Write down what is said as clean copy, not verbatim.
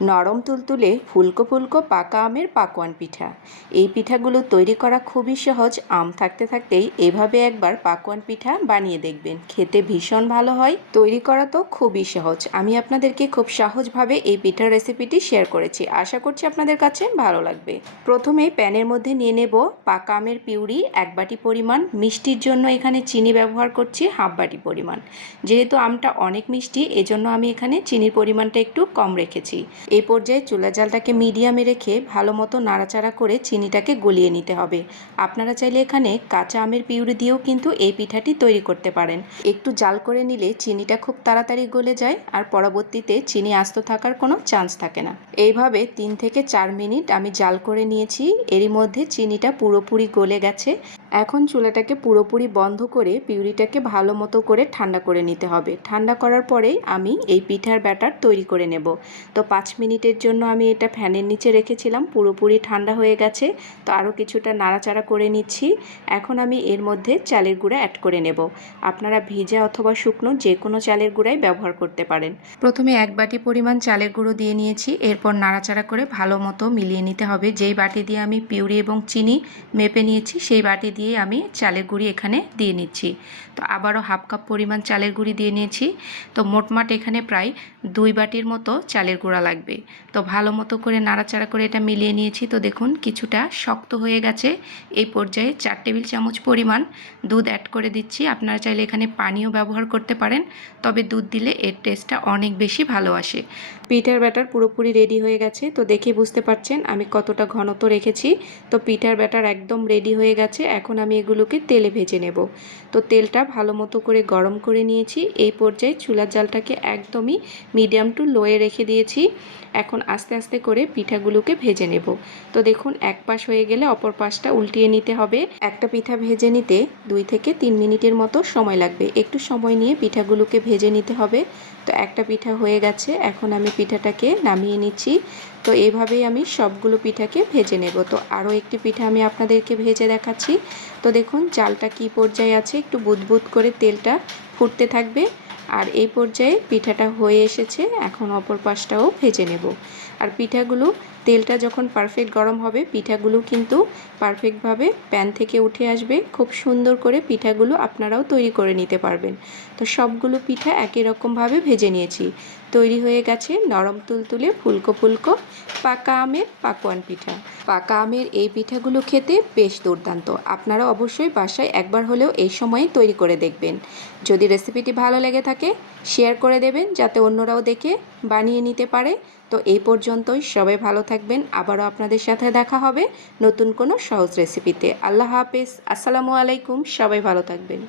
নরম তুলতুলে ফুলকো ফুলকো পাকা আমের পাকোয়ান পিঠা। এই পিঠাগুলো তৈরি করা খুবই সহজ। আম থাকতে থাকতেই এভাবে একবার পাকোয়ান পিঠা বানিয়ে দেখবেন, খেতে ভীষণ ভালো হয়। তৈরি করা তো খুবই সহজ। আমি আপনাদেরকে খুব সহজভাবে এই পিঠার রেসিপিটি শেয়ার করেছি, আশা করছি আপনাদের কাছে ভালো লাগবে। প্রথমে প্যানের মধ্যে নিয়ে নেব পাকা আমের পিউরি 1 বাটি পরিমাণ। মিষ্টির জন্য এখানে চিনি ব্যবহার করছি হাফ বাটি পরিমাণ। যেহেতু আমটা অনেক মিষ্টি, এজন্য আমি এখানে চিনির পরিমাণটা একটু কম রেখেছি। এই পর্যায়ে চুলা জালটাকে মিডিয়ামে রেখে ভালো মতো নাড়াচাড়া করে চিনিটাকে গলিয়ে নিতে হবে। আপনারা চাইলে এখানে কাঁচা আমের পিউরি দিয়েও কিন্তু এই পিঠাটি তৈরি করতে পারেন। একটু জাল করে নিলে চিনিটা খুব তাড়াতাড়ি গলে যায়, আর পরবর্তীতে চিনি আস্ত থাকার কোনো চান্স থাকে না। এইভাবে 3 থেকে 4 মিনিট আমি জাল করে নিয়েছি। এরই মধ্যে চিনিটা পুরোপুরি গলে গেছে। এখন চুলাটাকে পুরোপুরি বন্ধ করে পিউরিটাকে ভালো মতো করে ঠান্ডা করে নিতে হবে। ঠান্ডা করার পরেই আমি এই পিঠার ব্যাটার তৈরি করে নেব। তো 5 মিনিটের জন্য আমি এটা ফ্যানের নিচে রেখেছিলাম, পুরোপুরি ঠান্ডা হয়ে গেছে। তো আরও কিছুটা নাড়াচাড়া করে নিচ্ছি। এখন আমি এর মধ্যে চালের গুঁড়া অ্যাড করে নেব। আপনারা ভিজা অথবা শুকনো যে কোনো চালের গুঁড়াই ব্যবহার করতে পারেন। প্রথমে 1 বাটি পরিমাণ চালের গুঁড়ো দিয়ে নিয়েছি। এরপর নাড়াচাড়া করে ভালো মতো মিলিয়ে নিতে হবে। যেই বাটি দিয়ে আমি পিউরি এবং চিনি মেপে নিয়েছি সেই বাটি দিয়ে আমি চালের গুঁড়ি এখানে দিয়ে নিচ্ছি। তো আবারও হাফ কাপ পরিমাণ চালের গুঁড়ি দিয়ে নিয়েছি। তো মোটমাট এখানে প্রায় 2 বাটির মতো চালের গুঁড়া লাগবে। তো ভালো মতো করে নাড়াচাড়া করে এটা মিলিয়ে নিয়েছি। তো দেখুন কিছুটা শক্ত হয়ে গেছে। এই পর্যায়ে 4 টেবিল চামচ পরিমাণ দুধ অ্যাড করে দিচ্ছি। আপনারা চাইলে এখানে পানিও ব্যবহার করতে পারেন, তবে দুধ দিলে এর টেস্টটা অনেক বেশি ভালো আসে। পিঠার ব্যাটার পুরোপুরি রেডি হয়ে গেছে। তো দেখে বুঝতে পারছেন আমি কতটা ঘনত্ব রেখেছি। তো পিঠার ব্যাটার একদম রেডি হয়ে গেছে। এখন আমি এগুলোকে তেলে ভেজে নেব। তো তেলটা ভালো মতো করে গরম করে নিয়েছি। এই পর্যায়ে চুলার জালটাকে একদমই মিডিয়াম টু লোয়ে রেখে দিয়েছি। এখন আস্তে আস্তে করে পিঠাগুলোকে ভেজে নেব। তো দেখুন এক পাশ হয়ে গেলে অপর পাশটা উল্টিয়ে নিতে হবে। একটা পিঠা ভেজে নিতে 2 থেকে 3 মিনিটের মতো সময় লাগবে। একটু সময় নিয়ে পিঠাগুলোকে ভেজে নিতে হবে। তো একটা পিঠা হয়ে গেছে, এখন আমি পিঠাটাকে নামিয়ে নিচ্ছি। তো এইভাবেই আমি সবগুলো পিঠাকে ভেজে নেব। তো আরও একটি পিঠা আমি আপনাদেরকে ভেজে দেখাচ্ছি। তো দেখুন চালটা কি পর্যায়ে আছে, একটু বুদবুদ করে তেলটা ফুটতে থাকবে। আর এই পর্যায়ে পিঠাটা হয়ে এসেছে। এখন অপর পাশটাও ভেজে নেব। আর পিঠাগুলো তেলটা যখন পারফেক্ট গরম হবে পিঠাগুলো কিন্তু পারফেক্টভাবে প্যান থেকে উঠে আসবে। খুব সুন্দর করে পিঠাগুলো আপনারাও তৈরি করে নিতে পারবেন। তো সবগুলো পিঠা একই রকমভাবে ভেজে নিয়েছি। তৈরি হয়ে গেছে নরম তুলতুলে ফুলকো ফুলকো পাকা আমের পাকোয়ান পিঠা। পাকা আমের এই পিঠাগুলো খেতে বেশ দুর্দান্ত। আপনারা অবশ্যই বাসায় একবার হলেও এই সময়ে তৈরি করে দেখবেন। যদি রেসিপিটি ভালো লেগে থাকে শেয়ার করে দেবেন, যাতে অন্যরাও দেখে বানিয়ে নিতে পারে। তো এই পর্যন্তই, সবাই ভালো থাকবেন। আবারও আপনাদের সাথে দেখা হবে নতুন কোনো সহজ রেসিপিতে। আল্লাহ হাফেজ, আসসালামু আলাইকুম, সবাই ভালো থাকবেন।